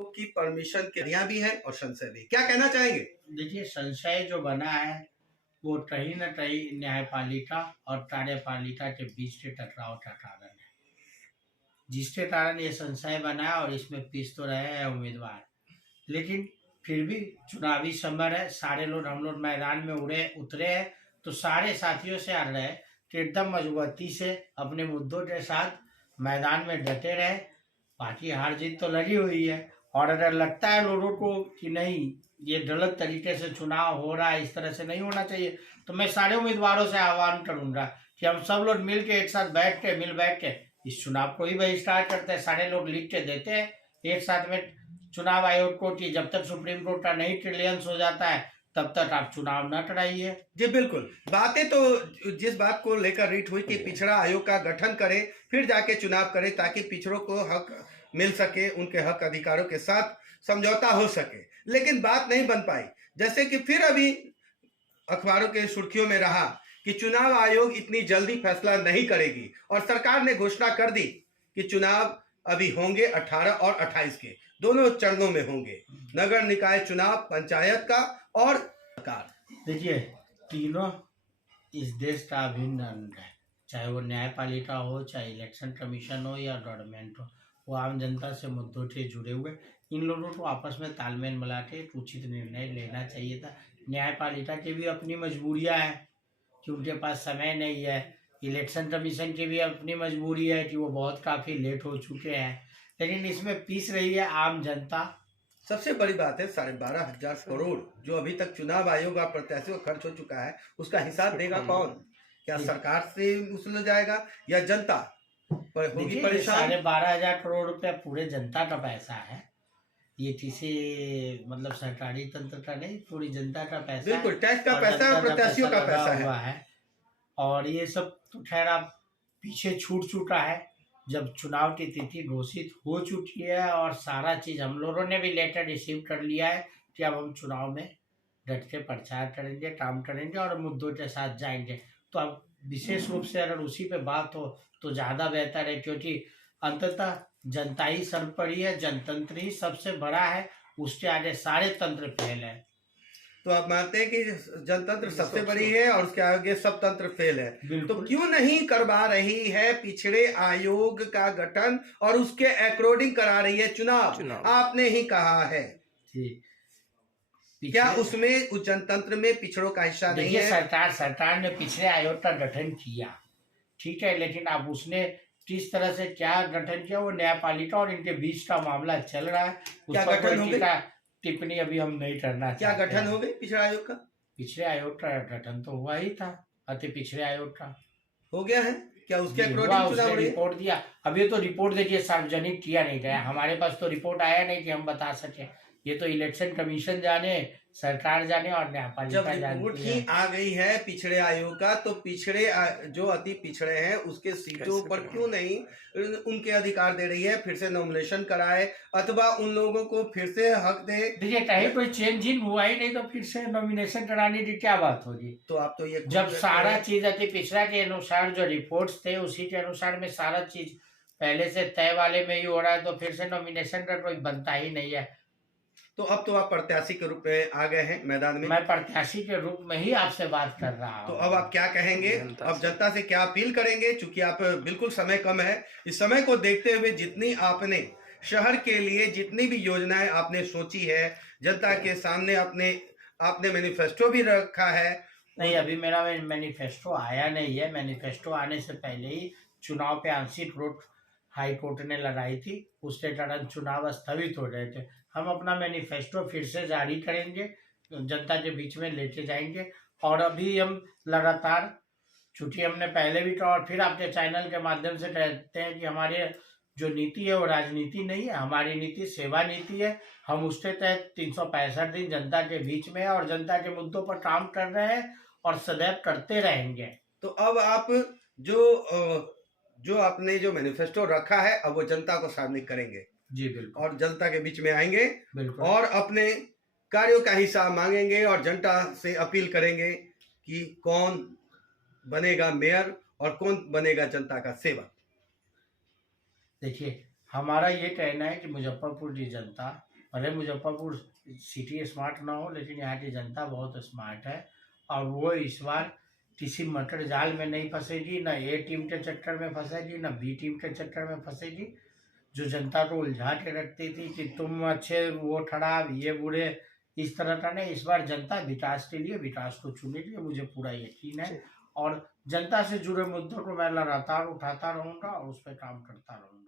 की परमिशन के यहाँ भी है और संशय भी, क्या कहना चाहेंगे? देखिए, संशय जो बना है वो कहीं न कहीं न्यायपालिका और कार्यपालिका के बीच के टकराव का कारण है, जिसके कारण ये संशय बना है और इसमें पिस तो रहे हैं उम्मीदवार। लेकिन फिर भी चुनावी समय है, सारे लोग हम लोग मैदान में उतरे हैं, तो सारे साथियों से आ रहे हैं कि एकदम मजबूती से अपने मुद्दों के साथ मैदान में डटे रहे। बाकी हार जीत तो लगी हुई है, और अगर लगता है लोगों को कि नहीं ये गलत तरीके से चुनाव हो रहा है, इस तरह से नहीं होना चाहिए, तो मैं सारे उम्मीदवारों से आह्वान करूंगा कि हम सब लोग मिल के एक साथ बैठ के इस चुनाव को ही बहिष्कार करते हैं। सारे लोग लिख के देते हैं एक साथ में चुनाव आयोग को कि जब तक सुप्रीम कोर्ट का नहीं क्लियरेंस हो जाता है तब तक आप चुनाव न कराइए। जी बिल्कुल, बातें तो जिस बात को लेकर रीट हुई कि पिछड़ा आयोग का गठन करे, फिर जाके चुनाव करे ताकि पिछड़ों को हक मिल सके, उनके हक अधिकारों के साथ समझौता हो सके, लेकिन बात नहीं बन पाई। जैसे कि फिर अभी अखबारों के सुर्खियों में रहा कि चुनाव आयोग इतनी जल्दी फैसला नहीं करेगी और सरकार ने घोषणा कर दी कि चुनाव अभी होंगे 18 और 28 के दोनों चरणों में होंगे, नगर निकाय चुनाव, पंचायत का और सरकार। देखिए, तीनों इस देश का अभिन्न अंग है, चाहे वो न्यायपालिका हो, चाहे इलेक्शन कमीशन हो या गवर्नमेंट हो, वो आम जनता से मुद्दों से जुड़े हुए। इन लोगों को आपस में तालमेल मिला के उचित निर्णय लेना चाहिए था। न्यायपालिका की भी अपनी मजबूरियां हैं कि उनके पास समय नहीं है, इलेक्शन कमीशन की भी अपनी मजबूरी है कि वो बहुत काफ़ी लेट हो चुके हैं, लेकिन इसमें पीस रही है आम जनता। सबसे बड़ी बात है 12,500 करोड़ जो अभी तक चुनाव आयोग और प्रत्याशियों का खर्च हो चुका है, उसका हिसाब देगा कौन? क्या सरकार से वसूला जाएगा या जनता पर होगी परेशान? 12,500 करोड़ रुपया पूरे जनता का पैसा है, ये किसी मतलब सरकारी तंत्र का नहीं, पूरी जनता का पैसा बिल्कुल, है, टैक्स का और पैसा और जनता का प्रत्याशियों का पैसा हुआ है। और ये सब तो खैर आप पीछे छूट चुका है, जब चुनाव की तिथि घोषित हो चुकी है और सारा चीज हम लोगों ने भी लेटर रिसीव कर लिया है कि अब हम चुनाव में डट के प्रचार करेंगे, काम करेंगे और मुद्दों के साथ जाएंगे। तो अब विशेष रूप से अगर उसी पे बात हो तो ज़्यादा बेहतर है, क्योंकि अंततः जनता ही सर्वोपरि है, जनतंत्र ही सबसे बड़ा है, उसके आगे सारे तंत्र फेल है। तो आप मानते हैं कि जनतंत्र सबसे बड़ी है और उसके आगे सब तंत्र फेल है, तो क्यों नहीं करवा रही है पिछड़े आयोग का गठन और उसके अकॉर्डिंग करा रही है चुनाव? आपने ही कहा है क्या उसमें उस जनतंत्र में पिछड़ों का हिस्सा नहीं है? सरकार ने पिछड़े आयोग का गठन किया, ठीक है, लेकिन अब उसने किस तरह से क्या गठन किया वो न्यायपालिका और इनके बीच का मामला चल रहा है। क्या गठन हो गया? टिप्पणी अभी हम नहीं करना क्या गठन हो गई पिछड़े आयोग का? पिछड़े आयोग का गठन तो हुआ ही था, अति पिछड़े आयोग का हो गया है क्या? उसके अकॉर्डिंग चुनाव रिपोर्ट दिया, अभी तो रिपोर्ट देखिए सार्वजनिक किया नहीं गया, हमारे पास तो रिपोर्ट आया नहीं कि हम बता सके। ये तो इलेक्शन कमीशन जाने, सरकार जाने और न्यायपालिका जाने। जब रिपोर्ट ही आ गई है पिछड़े आयोग का, तो पिछड़े जो अति पिछड़े हैं उसके सीटों पर क्यों नहीं उनके अधिकार दे रही है? फिर से नॉमिनेशन कराए अथवा उन लोगों को फिर से हक दे। देखिए, कहीं कोई चेंज इन हुआ ही नहीं तो फिर से नॉमिनेशन कराने की क्या बात होगी? तो आप तो ये जब सारा चीज अति पिछड़ा के अनुसार जो रिपोर्ट्स थे उसी के अनुसार में सारा चीज पहले से तय वाले में ही हो रहा है, तो फिर से नॉमिनेशन का कोई बनता ही नहीं है। तो अब तो आप प्रत्याशी के रूप में आ गए हैं मैदान में। मैं प्रत्याशी के रूप में ही आपसे बात कर रहा हूँ। तो अब आप क्या कहेंगे? अब जनता से क्या अपील करेंगे? चूंकि आप बिल्कुल समय कम है, इस समय को देखते हुए जितनी आपने शहर के लिए जितनी भी योजनाएं आपने सोची है, जनता के सामने आपने मैनिफेस्टो भी रखा है। नहीं, अभी मेरा मैनिफेस्टो आया नहीं है। मैनिफेस्टो आने से पहले ही चुनाव पे आंशिक रोक हाई कोर्ट ने लगाई थी, उसके कारण चुनाव स्थगित हो गए थे। हम अपना मैनिफेस्टो फिर से जारी करेंगे, जनता के बीच में लेके जाएंगे, और अभी हम लगातार, चूंकि हमने पहले भी कहा और फिर आपके चैनल के माध्यम से कहते हैं कि हमारे जो नीति है वो राजनीति नहीं है, हमारी नीति सेवा नीति है। हम उसके तहत 365 दिन जनता के बीच में और जनता के मुद्दों पर काम कर रहे हैं और सदैव करते रहेंगे। तो अब आप जो आपने जो मैनिफेस्टो रखा है अब वो जनता को सामने करेंगे। जी बिल्कुल, और जनता के बीच में आएंगे बिल्कुल, और अपने कार्यों का हिसाब मांगेंगे और जनता से अपील करेंगे कि कौन बनेगा मेयर और कौन बनेगा जनता का सेवक। देखिए, हमारा ये कहना है कि मुजफ्फरपुर की जनता, भले मुजफ्फरपुर सिटी स्मार्ट ना हो, लेकिन यहाँ की जनता बहुत स्मार्ट है और वो इस बार किसी मटर जाल में नहीं फंसेगी, ना ए टीम के चक्कर में फंसेगी, ना बी टीम के चक्कर में फंसेगी। जो जनता को उलझा के रखती थी कि तुम अच्छे वो खराब ये बुरे, इस तरह का नहीं। इस बार जनता विकास के लिए विकास को चुनेगी, मुझे पूरा यकीन है। और जनता से जुड़े मुद्दों को मैं लगातार उठाता रहूंगा और उस पर काम करता रहूंगा।